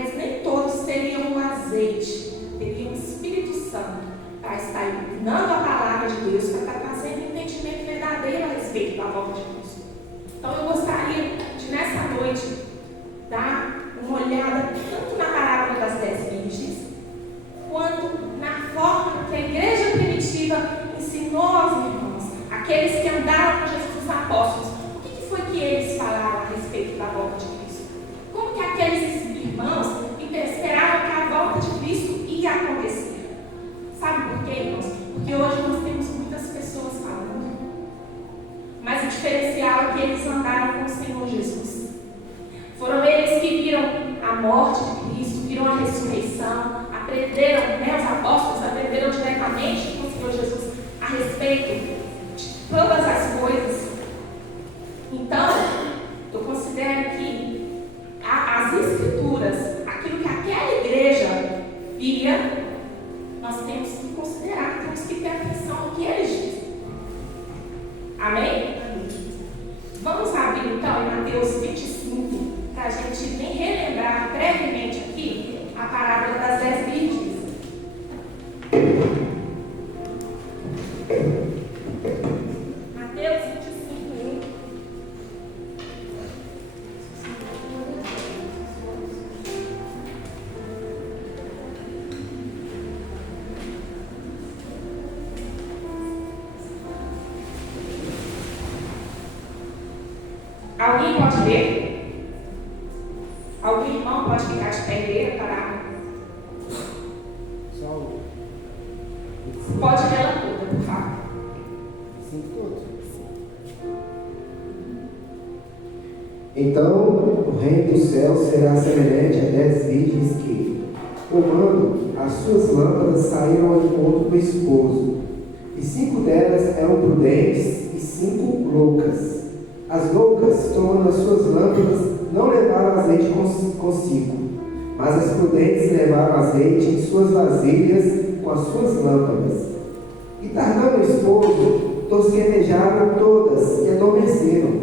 mas nem todos teriam o azeite, teriam o Espírito Santo para estar examinando a palavra de Deus para estar trazendo um entendimento verdadeiro a respeito da volta de Cristo. Então eu gostaria de, nessa noite, dar uma olhada tanto na parábola das 10 virgens, quanto na forma que a igreja primitiva ensinou aos irmãos, aqueles que andaram com Jesus, os apóstolos. O que foi que eles falaram a respeito da volta de Cristo? Como que aqueles irmãos esperavam que a volta de Cristo ia acontecer? Sabe por quê, irmãos? Porque hoje nós temos muitas pessoas falando, mas o diferencial é que eles andaram com o Senhor Jesus. Foram eles que viram a morte de Cristo, viram a ressurreição, aprenderam, os apóstolos aprenderam diretamente com o Senhor Jesus a respeito de todas as coisas. Então, eu considero que as Escrituras, aquilo que aquela igreja via, nós temos que considerar, temos que ter atenção no que eles dizem. Amém? Vamos abrir então em Mateus 25, para a gente nem relembrar brevemente aqui a parábola das 10 virgens. Mateus 25, 1. Alguém pode ler? Algum irmão pode ficar de pé e ler a parábola? Pode ler ela toda, por favor. Então o reino dos céus será semelhante a 10 virgens que, tomando as suas lâmpadas, saíram ao encontro do esposo. E 5 delas eram prudentes e 5 loucas. As loucas, tomando as suas lâmpadas, não levaram azeite consigo, mas as prudentes levaram azeite em suas vasilhas com as suas lâmpadas. E tardando o esposo, tosquenejaram todas e adormeceram.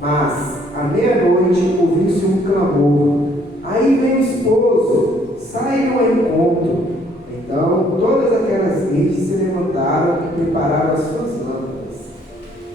Mas, à meia-noite, ouviu-se um clamor: aí vem o esposo, saiam ao encontro. Então, todas aquelas virgens se levantaram e prepararam as suas lâmpadas.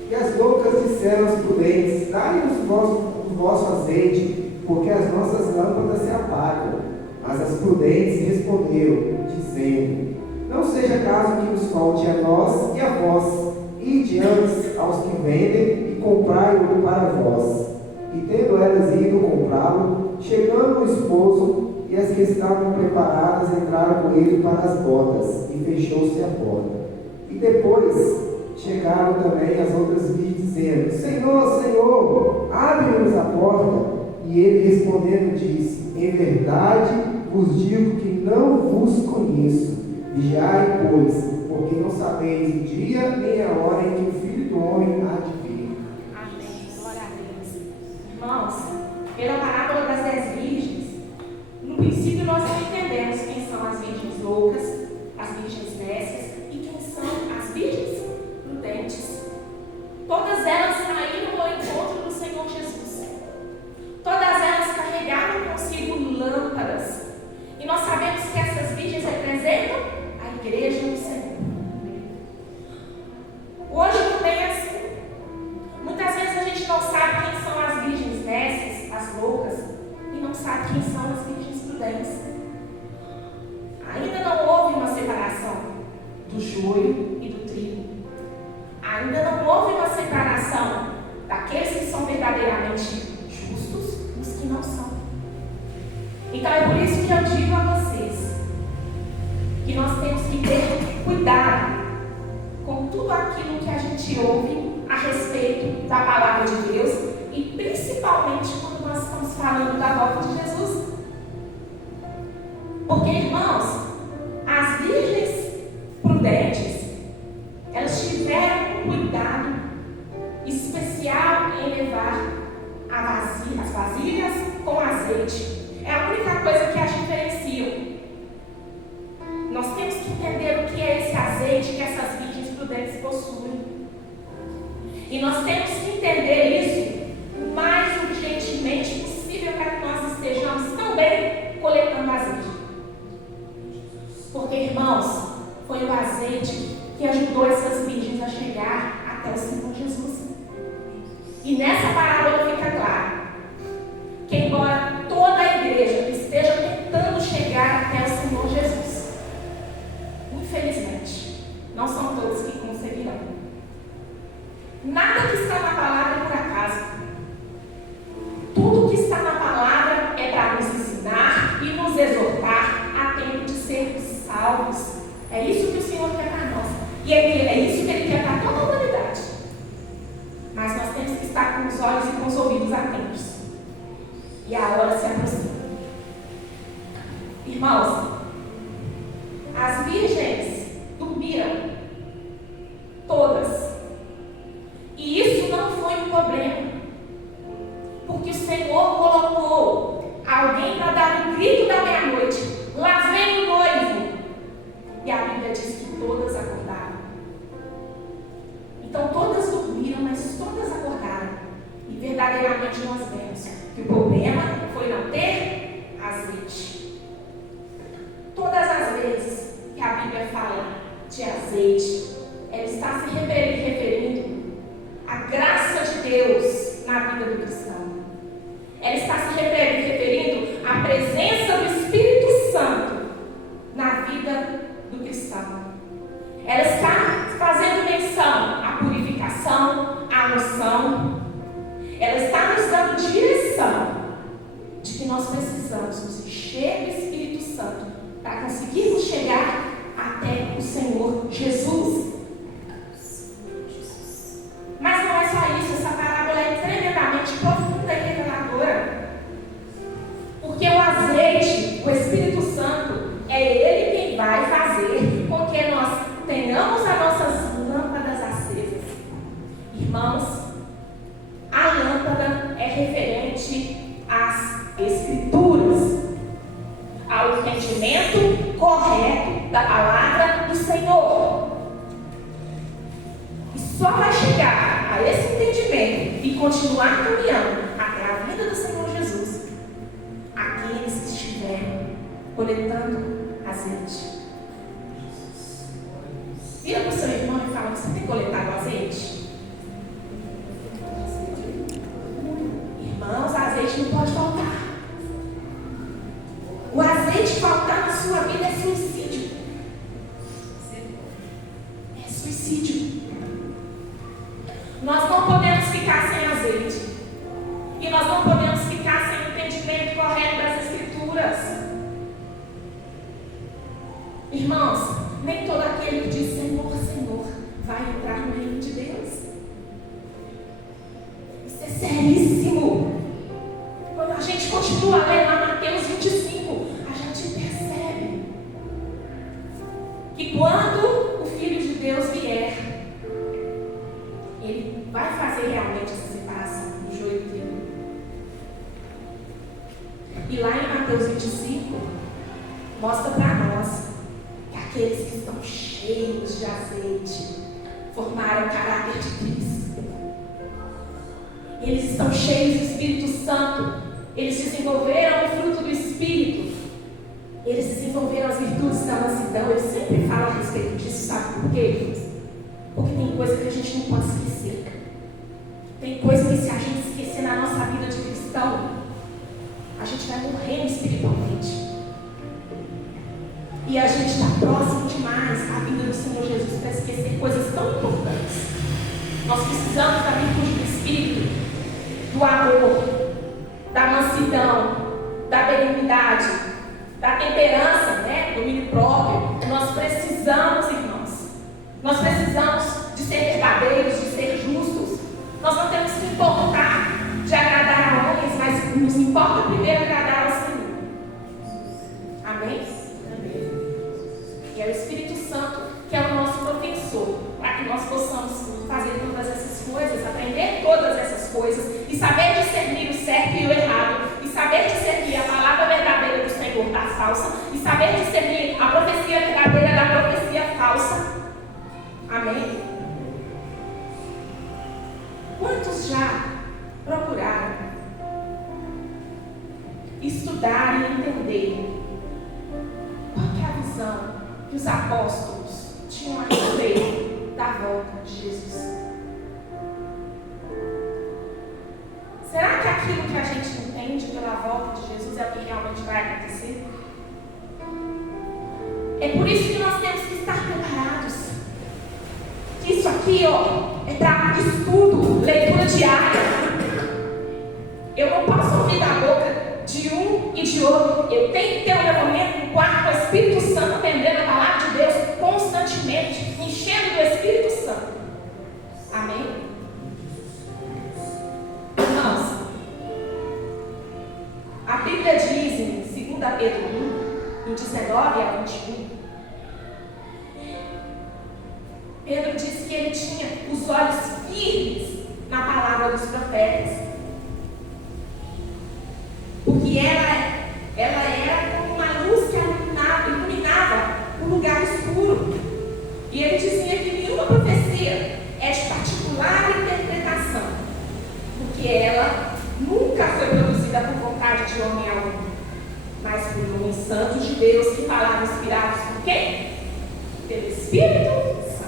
E as loucas disseram aos prudentes: dai-nos o vosso azeite, porque as nossas lâmpadas se apagam. Mas as prudentes responderam, dizendo: não seja caso que nos falte a nós e a vós, ide antes aos que vendem e comprai-o para vós. E tendo elas ido comprá-lo, chegando o esposo, e as que estavam preparadas entraram com ele para as bodas, e fechou-se a porta. E depois chegaram também as outras virgens, dizendo: Senhor, Senhor, abre-nos a porta. E ele respondendo disse: em verdade vos digo que não vos conheço. Vigiai, pois, porque não sabeis o dia nem a hora em que o Filho do Homem há de vir. Amém. Glória a Deus. Irmãos, pela parábola das 10 virgens, no princípio nós não entendemos quem são as virgens loucas, as virgens nécias e quem são as virgens prudentes. Todas elas saíram ao encontro do Senhor Jesus. Todas elas carregavam consigo lâmpadas. E nós sabemos que essas virgens representam a igreja do Senhor. Hoje também é assim. Muitas vezes a gente não sabe quem são as virgens nécias, as loucas, e não sabe quem são as virgens prudentes. Ainda não houve uma separação do joio e do trigo. Ainda não houve uma separação daqueles que são verdadeiramente justos e os que não são. Então é por isso que eu digo a vocês que nós temos que ter cuidado com tudo aquilo que a gente ouve a respeito da palavra de Deus e principalmente quando nós estamos falando da volta de Jesus. Porque, irmãos, as virgens prudentes, elas tiveram um cuidado especial em levar as vasilhas com azeite. É a única coisa que as diferencia. Nós temos que entender o que é esse azeite que essas virgens prudentes possuem. E nós temos que entender isso o mais urgentemente possível para que nós estejamos também coletando azeite. Porque, irmãos, foi o azeite que que ajudou essas virgens a chegar até o Senhor Jesus. E nessa parábola fica claro que, embora toda a igreja esteja tentando chegar até o Senhor Jesus, infelizmente, não são todos que conseguirão. Nada que está na palavra é por acaso. Tudo que está na palavra é para nos ensinar e nos exortar a tempo de sermos salvos. É isso que o Senhor quer para nós. E é isso que Ele quer para toda a humanidade. Mas nós temos que estar com os olhos e com os ouvidos atentos. E a hora se aproxima. Irmãos, as virgens dormiram. Todas. E isso não foi um problema. Porque o Senhor colocou alguém para dar o grito da meia-noite. Lá vem o noivo. E a Bíblia diz que todas acordaram. Então todas dormiram, mas todas acordaram. E verdadeiramente nós vemos que o problema foi não ter azeite. Todas as vezes que a Bíblia fala de azeite, ela está se referindo à graça de Deus na vida do cristão. Ela está se referindo à presença do Espírito Santo na vida do cristão. Ela está fazendo menção à purificação, à unção. Ela está nos dando direção de que nós precisamos nos encher do Espírito Santo para conseguirmos chegar até o Senhor Jesus. Mas não é só isso, essa parábola é tremendamente profunda e reveladora. Porque o azeite, o Espírito Santo, é Ele quem vai fazer com que nós tenhamos as nossas lâmpadas acesas. Irmãos, a lâmpada é referente às Escrituras, ao entendimento correto da palavra do Senhor. E só vai chegar a esse entendimento e continuar caminhando até a vida do Senhor Jesus aqueles que estiverem coletando azeite. Vira para o seu irmão e fala: você tem coletado azeite? Irmãos, azeite não pode faltar. O azeite faltar na sua vida é suicídio. É suicídio. Nós não podemos ficar sem azeite. E nós não podemos ficar sem o entendimento correto das Escrituras. Irmãos, nem todo aquele que diz Senhor, Senhor vai entrar no reino de Deus. Isso é seríssimo. Quando a gente continua lendo lá Mateus 25, a gente percebe que quando o Filho de Deus vier, Ele vai fazer realmente essa separação do joio e do trigo. E lá em Mateus 25, mostra para nós que aqueles que estão cheios de azeite formaram o caráter de Cristo. Eles estão cheios do Espírito Santo. Eles desenvolveram o fruto do Espírito. Eles desenvolveram as virtudes da mansidão. Eu sempre falo a respeito disso, sabe por quê? Porque tem coisa que a gente não pode esquecer. Tem coisa que se a gente esquecer na nossa vida de cristão, a gente vai morrendo espiritualmente. E a gente está próximo demais à vida do Senhor Jesus para esquecer coisas tão importantes. Nós precisamos da virtude do Espírito, do amor, da mansidão, da benignidade, da temperança, domínio próprio. Nós precisamos, irmãos. Nós precisamos de ser verdadeiros, de ser justos. Nós não temos que importar de agradar a homens, mas nos importa primeiro agradar ao Senhor. Amém? E é o Espírito Santo que é o nosso professor, para que nós possamos fazer todas essas coisas, aprender todas essas coisas, e saber discernir o certo e o errado, e saber discernir a palavra verdadeira do Senhor da falsa, e saber discernir a profecia verdadeira da profecia falsa. Amém? Quantos já procuraram estudar e entender qual que é a visão que os apóstolos tinham a respeito aquilo que a gente entende pela volta de Jesus é o que realmente vai acontecer? É por isso que nós temos que estar preparados. Que isso aqui, é para estudo, leitura diária. Eu não posso ouvir da boca de um e de outro. Eu tenho que ter um meu momento no quarto com o Espírito Santo, aprendendo a palavra de Deus constantemente, enchendo do Espírito Santo. Amém? Irmãos, a Bíblia diz em 2 Pedro 1, em 19 a 21, Pedro disse que ele tinha os olhos firmes na palavra dos profetas, porque ela era como uma luz que iluminava o lugar escuro. E ele dizia que nenhuma profecia é de particular interpretação, porque ela nunca foi produzida por vontade de homem algum, mas por homens santos de Deus que falavam inspirados por quem? Pelo Espírito Santo.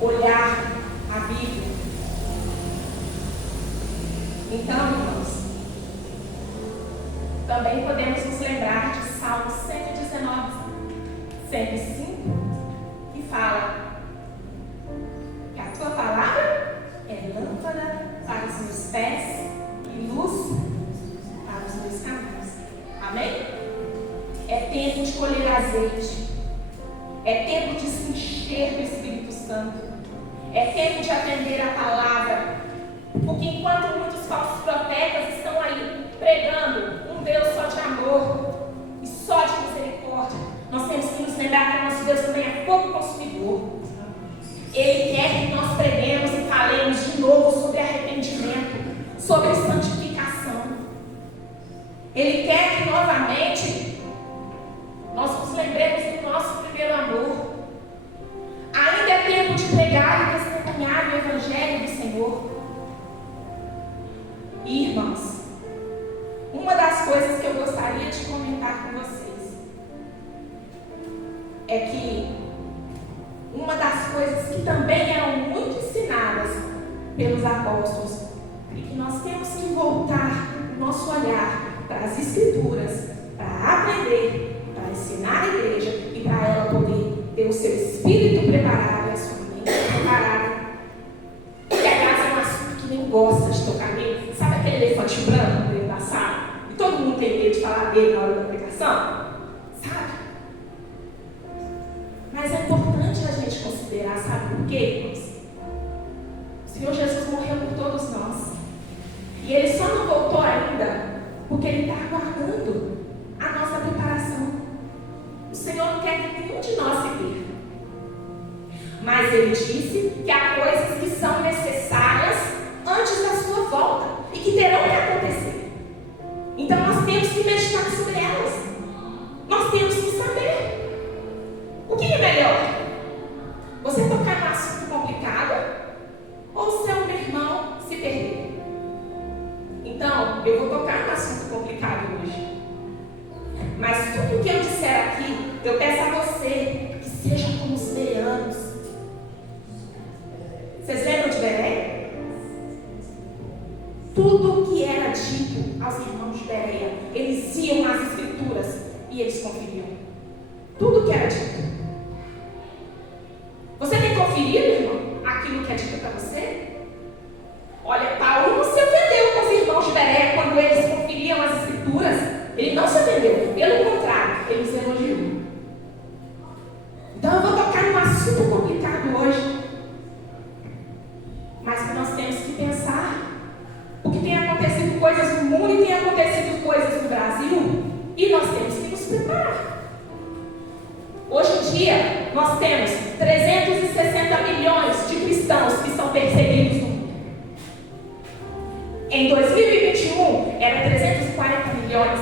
Olhar a Bíblia. Então, irmãos, também podemos nos lembrar de Salmo 119, 105, que fala que a tua palavra é lâmpada para os meus pés e luz para os meus caminhos. Amém? É tempo de colher azeite. É tempo de se encher do Espírito Santo. É tempo de atender a palavra. Porque enquanto muitos falsos profetas estão aí pregando um Deus só de amor e só de misericórdia, nós temos que nos lembrar que o nosso Deus também é fogo consumidor. Ele quer que nós preguemos e falemos de novo sobre arrependimento, sobre santificação. Ele quer que novamente nós nos lembremos do nosso primeiro amor. Ainda é tempo de pregar e testemunhar o Evangelho do Senhor. E, irmãos, uma das coisas que eu gostaria de comentar com vocês é que uma das coisas que também eram muito ensinadas pelos apóstolos e que nós temos que voltar o nosso olhar para as Escrituras, para aprender, para ensinar a igreja e para ela poder ter o seu espírito preparado e a sua mente preparada. Que aliás é um assunto que nem gosta de tocar nele. Sabe aquele elefante branco dentro da sala? E todo mundo tem medo de falar dele na hora da pregação? Sabe? Mas é importante a gente considerar, sabe por quê, irmãos? O Senhor Jesus morreu por todos nós. E Ele só não voltou ainda porque Ele está aguardando a nossa preparação. O Senhor não quer que nenhum de nós se perca. Mas Ele disse que há coisas que são necessárias antes da sua volta e que terão que acontecer. Então nós temos que meditar sobre elas. Nós temos que saber. O que é melhor? Você tocar num assunto complicado ou seu irmão se perder? Então, eu vou tocar num assunto complicado hoje. Mas tudo que eu disser aqui, eu peço a você que seja como os bereanos. Vocês lembram de Bereia? Tudo o que era dito aos irmãos de Bereia, eles iam nas Escrituras e eles conferiam. Tudo o que era dito. Você tem conferido, irmão, aquilo que é dito para você? Olha, Paulo não se ofendeu com os irmãos de Bereia quando eles conferiam as Escrituras. Ele não se ofendeu, pelo contrário, ele os elogiou. Então eu vou tocar num assunto complicado hoje, mas que nós temos que pensar, porque tem acontecido coisas no mundo e tem acontecido coisas no Brasil, e nós temos que nos preparar. Hoje em dia, nós temos 360 milhões de cristãos que são perseguidos no mundo. Em 2021, eram 340 milhões.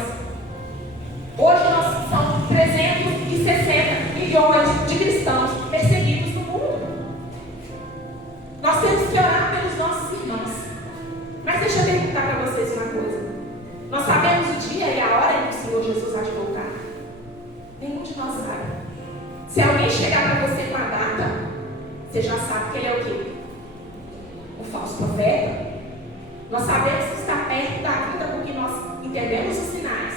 Hoje nós somos 360 milhões de cristãos perseguidos no mundo. Nós temos que orar pelos nossos irmãos. Mas deixa eu perguntar para vocês uma coisa. Nós sabemos o dia e a hora em que o Senhor Jesus há de voltar? Nenhum de nós sabe. Se alguém chegar para você com a data, você já sabe que ele é o quê? Um falso profeta. Nós sabemos que está perto da vida porque nós entendemos os sinais.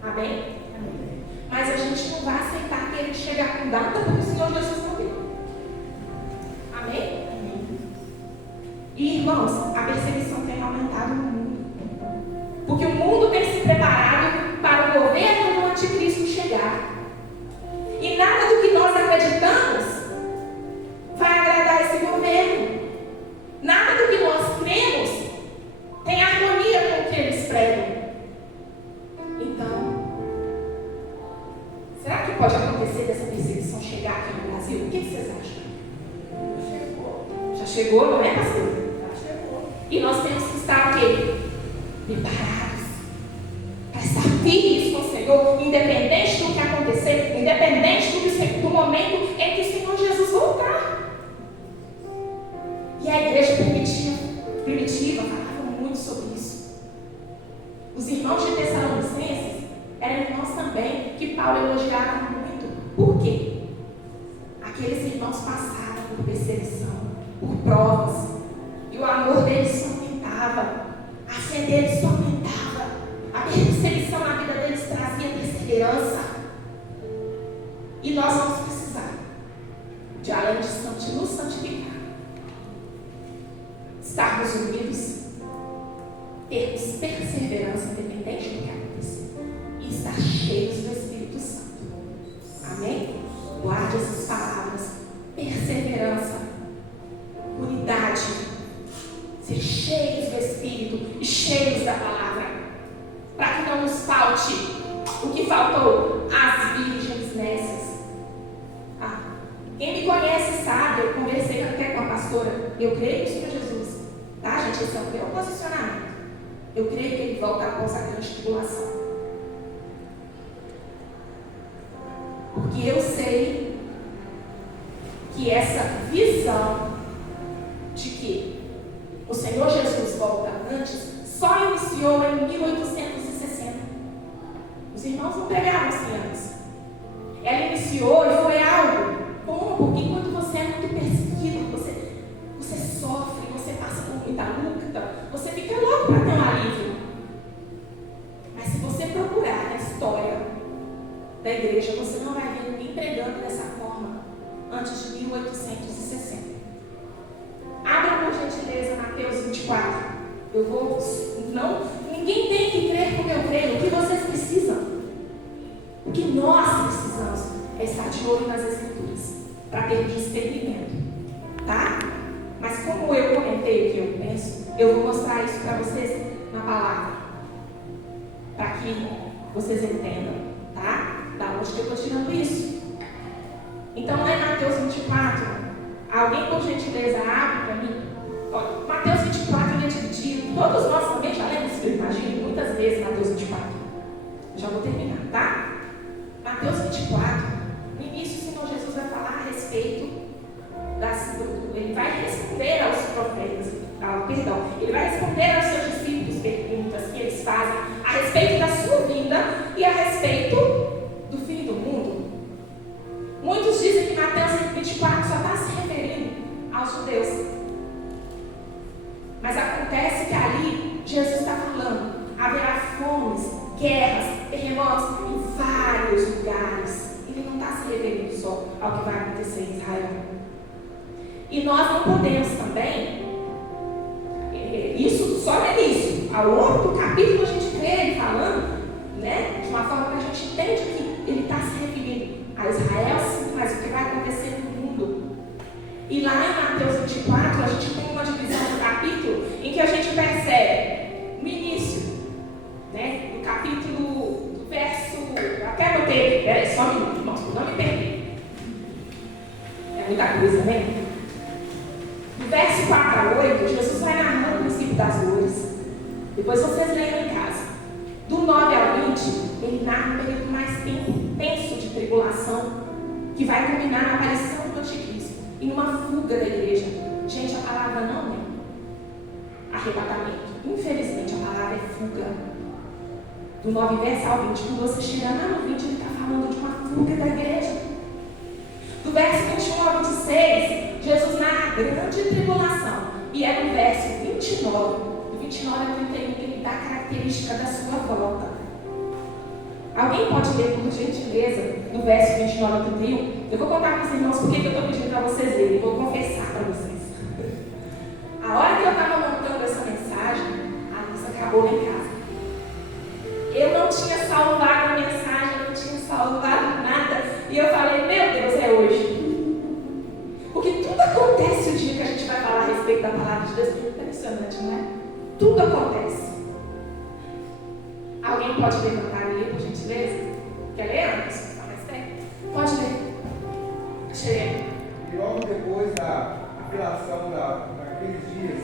Amém? Amém. Mas a gente não vai aceitar que ele chegar com data porque o Senhor Jesus não deu. Amém? Amém. E irmãos, a perseguição tem aumentado no mundo. Porque o mundo tem se preparado para o governo do anticristo chegar. E nada do que nós acreditamos vai agradar esse governo. Nada do que nós cremos tem harmonia com o que eles pregam. Então, será que pode acontecer dessa perseguição chegar aqui no Brasil? O que vocês acham? Já chegou, não é, pastor? Já chegou. E nós temos que estar o quê? Preparados para estar firmes com o Senhor, independente do que acontecer, independente do momento em que o Senhor Jesus voltar. E a igreja primitiva falava muito sobre isso. Os irmãos de Tessalonicenses eram irmãos também que Paulo elogiava muito. Por quê? Aqueles irmãos passaram por perseguição, por provas, e o amor deles só aumentava, a fé deles só aumentava, a perseguição na vida deles trazia perseverança. E nós vamos precisar de, além de nos santificar, estarmos unidos, termos perseverança independente do que acontecer e estar cheios do Espírito Santo. Amém? Guarde essas palavras: perseverança, unidade, ser cheios do Espírito e cheios da palavra, para que não nos falte o que faltou às virgens nécias. Quem me conhece sabe, eu conversei até com a pastora, eu creio no Senhor Jesus, tá, gente? Esse é o meu posicionamento. Eu creio que ele volta após a grande tribulação. Porque eu sei que essa visão de que o Senhor Jesus volta antes só iniciou em 1860. Os irmãos não pregavam assim antes. Ela iniciou e foi algo bom, porque enquanto você é muito perseguido, você sofre, você passa por muita luta, você fica louco para ter um alívio. Mas se você procurar na história da igreja, você não vai ver ninguém pregando dessa forma antes de 1860. Abra por gentileza Mateus 24. Ninguém tem que crer como eu creio. O que vocês precisam? O que nós precisamos é estar de olho nas Escrituras, para ter discernimento, tá? Mas como eu comentei o que eu penso, eu vou mostrar isso para vocês na palavra, para que vocês entendam, tá? Da onde que eu estou tirando isso. Então, lá em Mateus 24, alguém por gentileza abre para mim. Ó, Mateus 24 ele é dividido. Todos nós também já lemos isso, eu imagino, muitas vezes Mateus 24. Eu já vou terminar, tá? Mateus 24, no início o Senhor Jesus vai falar a respeito ele vai responder aos profetas, ele vai responder aos seus discípulos perguntas que eles fazem a respeito da sua vida e a respeito do fim do mundo. Muitos dizem que Mateus 24 só está se referindo aos judeus. Mas acontece que ali Jesus está falando, haverá fomes, guerras, terremotos em vários lugares. Ele não está se referindo só ao que vai acontecer em Israel. E nós não podemos também, isso só no início, ao longo do capítulo a gente vê ele falando, né, de uma forma que a gente entende que ele está se referindo a Israel, sim, mas o que vai acontecer no mundo. E lá em Mateus 24 a gente tem uma divisão do capítulo em que a gente percebe no início, né, do capítulo, do verso, até botei, peraí, só um minuto, irmãos, não me perder. É muita coisa, né? Do verso 4 a 8, Jesus vai narrando o princípio das dores. Depois vocês leiam em casa. Do 9 ao 20, ele narra um período mais tenso de tribulação, que vai culminar na aparição do anticristo e numa fuga da igreja. Gente, a palavra não é arrebatamento. Infelizmente, a palavra é fuga. Do 9 verso ao 20, quando você chegar lá no 20, ele está falando de uma fuga da igreja. Do verso 21 ao 26, Jesus narra a grande tribulação. E é no verso 29, do 29:31, ele dá a característica da sua volta. Alguém pode ler, por gentileza, no verso 29:31? Eu vou contar para os irmãos porque eu estou pedindo para vocês lerem. Vou confessar para vocês. A hora que eu estava montando essa mensagem, a luz acabou lá em casa. Eu não tinha salvado a mensagem, não tinha salvado nada. E eu falei, meu Deus, é hoje. Porque tudo acontece o dia que a gente vai falar a respeito da palavra de Deus. É impressionante, não é? Tudo acontece. Alguém pode levantar e ler, por gentileza? Quer ler, Anderson? Está mais perto? Pode ler. Deixa eu ler. E logo depois da apilação daqueles dias,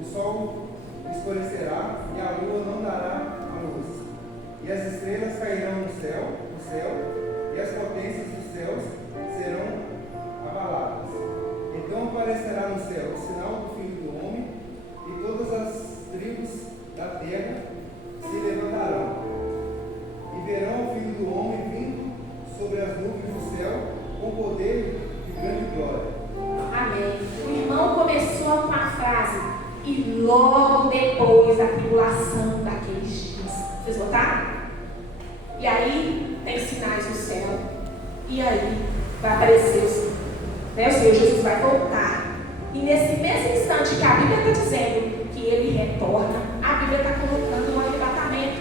o sol escurecerá e a lua não dará a luz. E as estrelas cairão no céu, e as potências dos céus serão abaladas. Então aparecerá no céu o sinal do Filho do Homem, e todas as tribos da terra se levantarão, e verão o Filho do Homem vindo sobre as nuvens do céu, com poder de grande glória. Amém. O irmão começou com a frase, e logo depois da tribulação daqueles dias. Vocês notaram? E aí tem sinais no céu. E aí vai aparecer o Senhor Jesus vai voltar. E nesse mesmo instante que a Bíblia está dizendo que ele retorna, a Bíblia está colocando um arrebatamento.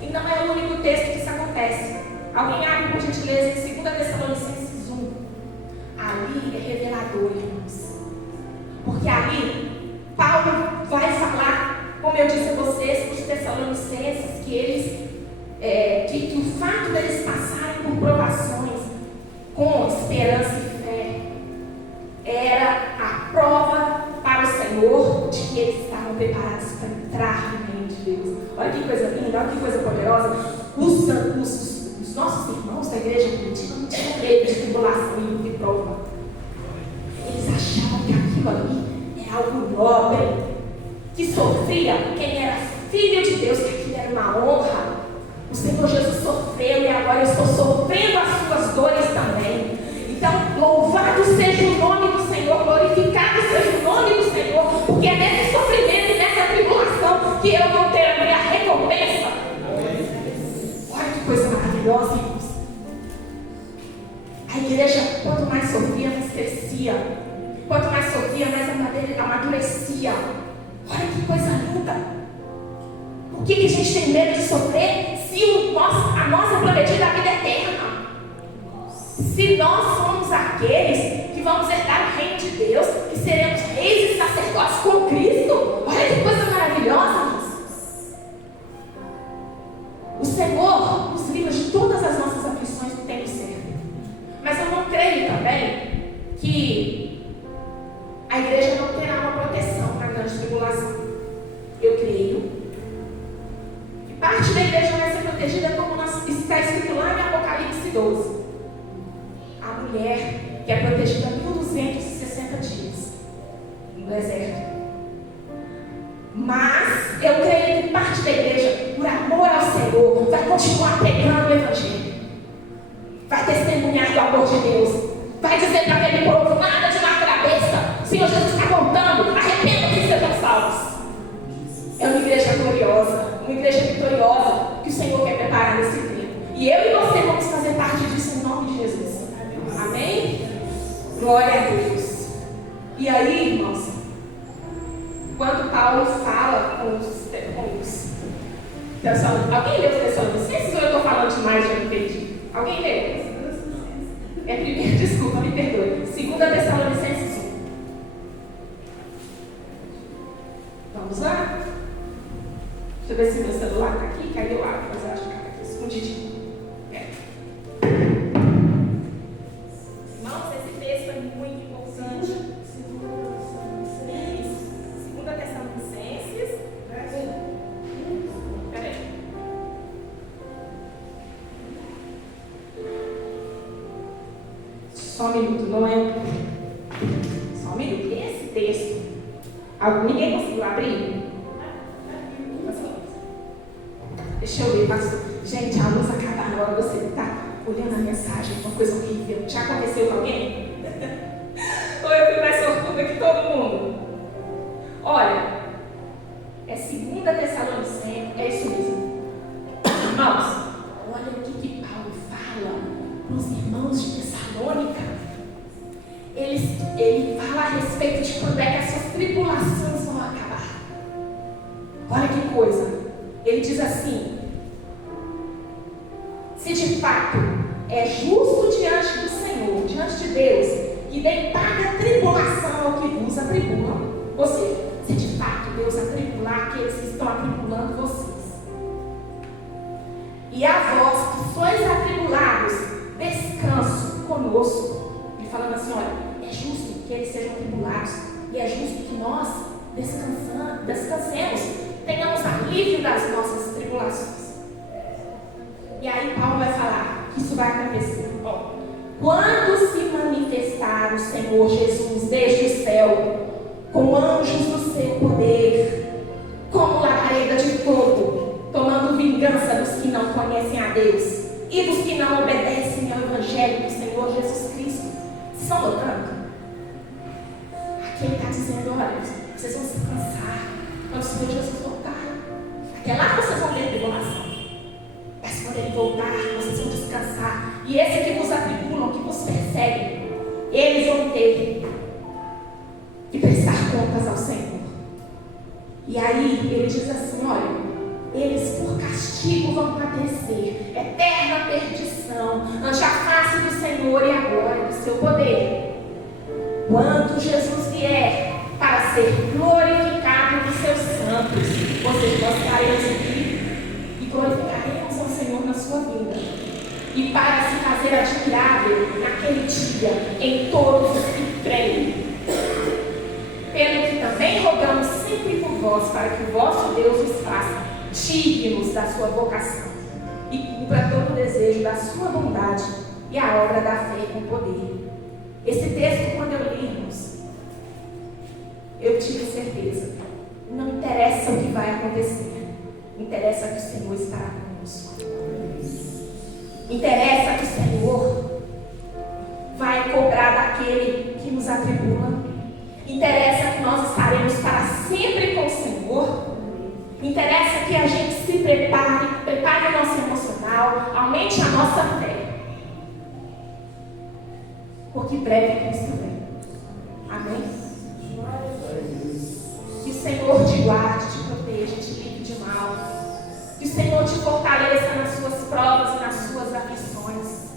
E não é o único texto que isso acontece. Alguém abre por gentileza em 2 Tessalonicenses 1. Ali é revelador, irmãos. Porque ali Paulo vai falar, como eu disse a vocês, os Tessalonicenses, que eles que o fato deles passarem por provações com esperança e fé era a prova para o Senhor de que eles estavam preparados para entrar no reino de Deus. Olha que coisa linda, olha que coisa poderosa. Os nossos irmãos da igreja primitiva não tinham medo de tribulação e de prova. Eles achavam que aquilo ali era algo nobre, que sofria quem era filho de Deus, que aquilo era uma honra. O Senhor Jesus sofreu e agora eu estou sofrendo as suas dores também. Então, louvado seja o nome do Senhor, glorificado seja o nome do Senhor, porque é nesse sofrimento e nessa tribulação que eu vou ter a minha recompensa. Olha que coisa maravilhosa, irmãos. A igreja, quanto mais sofria, mais crescia. Quanto mais sofria, mais amadurecia. Olha que coisa linda. Por que a gente tem medo de sofrer se a nossa prometida a vida eterna? Se nós somos aqueles que vamos herdar o reino de Deus, que seremos reis e sacerdotes com Cristo, olha que coisa maravilhosa. O Senhor nos livra de todas as nossas aflições no tempo certo. Mas eu não creio também que a igreja não terá uma proteção na grande tribulação. Eu creio que parte da igreja vai ser protegida como está escrito lá em Apocalipse 12. A mulher que é protegida 1260 dias no deserto. Mas eu creio que parte da igreja, por amor ao Senhor, vai continuar pregando o Evangelho. Vai testemunhar do amor de Deus. Vai dizer para aquele povo, nada de marca da besta. O Senhor Jesus está contando, arrependam-se e sejam salvos. É uma igreja gloriosa, uma igreja vitoriosa, que o Senhor quer preparar nesse tempo. E eu e você vamos fazer parte disso em nome de Jesus. Amém? Glória a Deus. E aí, irmãos, quando Paulo fala com os alguém leu os Tessalonicenses ou eu estou falando demais, já me entendi? Alguém leu? É primeiro, desculpa, me perdoe. 2 Tessalonicenses 1. Vamos lá? Deixa eu ver se meu celular está aqui, caiu lá, mas eu acho que está aqui escondidinho. Irmãos, esse texto é muito importante. 2 Tessalonicenses 1. Peraí. Só um minuto, não é? Só um minuto. Esse texto, ninguém conseguiu abrir? Deixa eu ver, pastor. Gente, a luz acaba na hora, você está olhando a mensagem, uma coisa horrível. Já aconteceu com alguém? Ou eu fui mais sortuda que todo mundo? Olha, é 2 ele fala a respeito de quando é que essas tribulações vão acabar. Olha que coisa. Ele diz assim: se de fato é justo diante do Senhor, diante de Deus, que dê paga tribulação ao que vos atribulam. Ou seja, se de fato Deus atribular aqueles que estão atribulando vocês. E a vós que sois atribulados, descanso conosco. Ele falando assim, olha, é justo que eles sejam atribulados, e é justo que nós descansemos, tenhamos alívio das nossas tribulações. E aí Paulo vai falar que isso vai acontecer. Bom, quando se manifestar o Senhor Jesus desde o céu, com anjos do seu poder, como labareda de fogo, tomando vingança dos que não conhecem a Deus e dos que não obedecem ao Evangelho do Senhor Jesus Cristo. Vocês estão notando? Aqui ele está dizendo, olha, vocês vão se cansar quando o Senhor Jesus voltar. Até lá vocês vão ter tribulação. Mas quando ele voltar, vocês vão descansar. E esse que vos atribulam, que vos perseguem, eles vão ter que prestar contas ao Senhor. E aí ele diz assim, olha, eles por castigo vão padecer eterna perdição ante a face do Senhor e a glória do seu poder, quando Jesus vier para ser glorificado dos seus santos. Ou seja, nós estaremos aqui e glorificaremos ao Senhor na sua vida, e para se fazer admirável naquele dia em todos os que creem. Pelo que também rogamos sempre por vós, para que o vosso Deus os faça dignos da sua vocação e cumpra todo o desejo da sua bondade e a obra da fé com poder. Esse texto, quando eu li, irmãos, eu tive certeza. Não interessa o que vai acontecer, interessa que o Senhor estará conosco. Interessa que o Senhor vai cobrar daquele que nos atribula. Interessa que nós estaremos para sempre com o Senhor. Interessa que a gente se prepare o nosso emocional, aumente a nossa fé. Porque breve Cristo vem. Amém? Que o Senhor te guarde, te proteja, te livre de mal. Que o Senhor te fortaleça nas suas provas e nas suas aflições.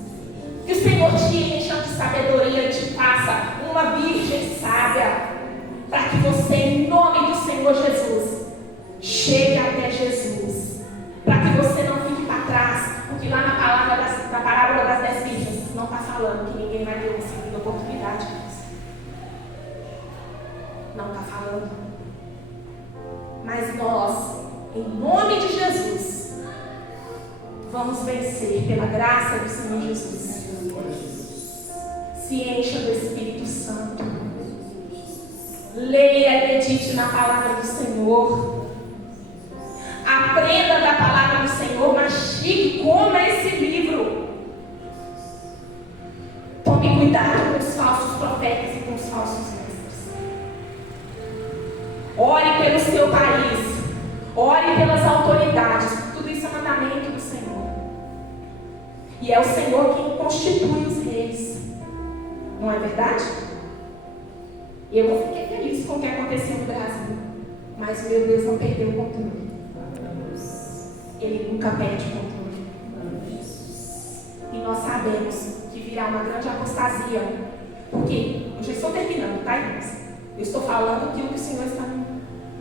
Que o Senhor te encha de sabedoria e te faça uma virgem sábia, para que você, em nome do Senhor Jesus, chegue até Jesus, para que você não fique para trás, porque lá na parábola das 10 virgens não está falando que ninguém vai ter uma segunda oportunidade. Não está falando. Mas nós, em nome de Jesus, vamos vencer pela graça do Senhor Jesus. Se encha do Espírito Santo. Leia e medite na palavra do Senhor. Aprenda da palavra do Senhor, mastigue, coma esse livro. Tome cuidado com os falsos profetas e com os falsos mestres. Ore pelo seu país. Ore pelas autoridades. Tudo isso é mandamento do Senhor. E é o Senhor quem constitui os reis. Não é verdade? Eu não fiquei feliz com o que aconteceu no Brasil. Mas meu Deus não perdeu o controle. Ele nunca perde o controle. E nós sabemos que virá uma grande apostasia. Porque, eu já estou terminando, tá, irmãos? Eu estou falando aquilo que o Senhor está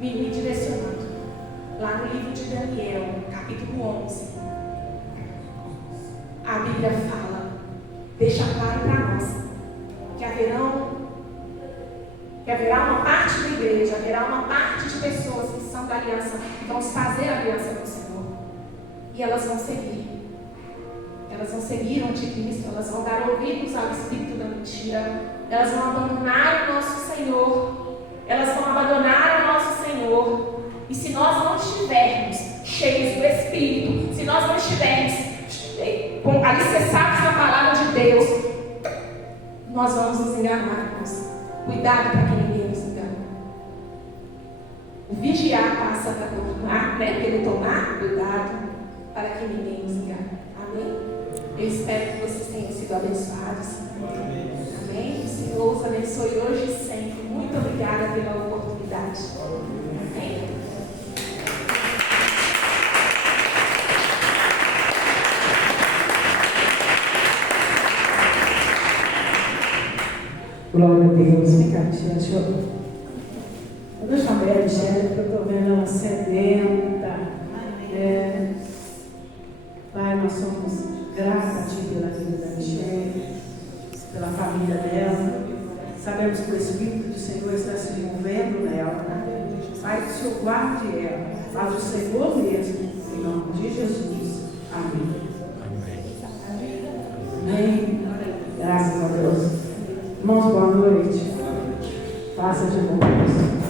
me direcionando. Lá no livro de Daniel, capítulo 11, a Bíblia fala, deixa claro para nós, que haverá uma parte da igreja, haverá uma parte de pessoas que são da aliança, que vão fazer a aliança com o Senhor. E elas vão seguir. Elas vão seguir o anticristo, elas vão dar ouvidos ao espírito da mentira, elas vão abandonar o nosso Senhor, elas vão abandonar o nosso Senhor. E se nós não estivermos cheios do Espírito, se nós não estivermos alicerçados na palavra de Deus, nós vamos nos enganar, irmãos. Cuidado para que ninguém nos engane. O vigiar passa para tomar, né? Pelo tomar, cuidado para que ninguém nos engane. Amém? Eu espero que vocês tenham sido abençoados. Amém? O Senhor os abençoe hoje. pela oportunidade. Amém? Glória a Deus. Vem cá, deixa eu chamar a Michelle, porque eu estou vendo ela sedenta. Pai, nós somos gratos a Ti pela vida da Michelle, pela família dela. Sabemos que o Espírito do Senhor está se movendo nela. Pai, que o Senhor guarde ela. Faz o Senhor mesmo, em nome de Jesus. Amém. Amém. Graças a Deus. Irmãos, boa noite. Faça de bom.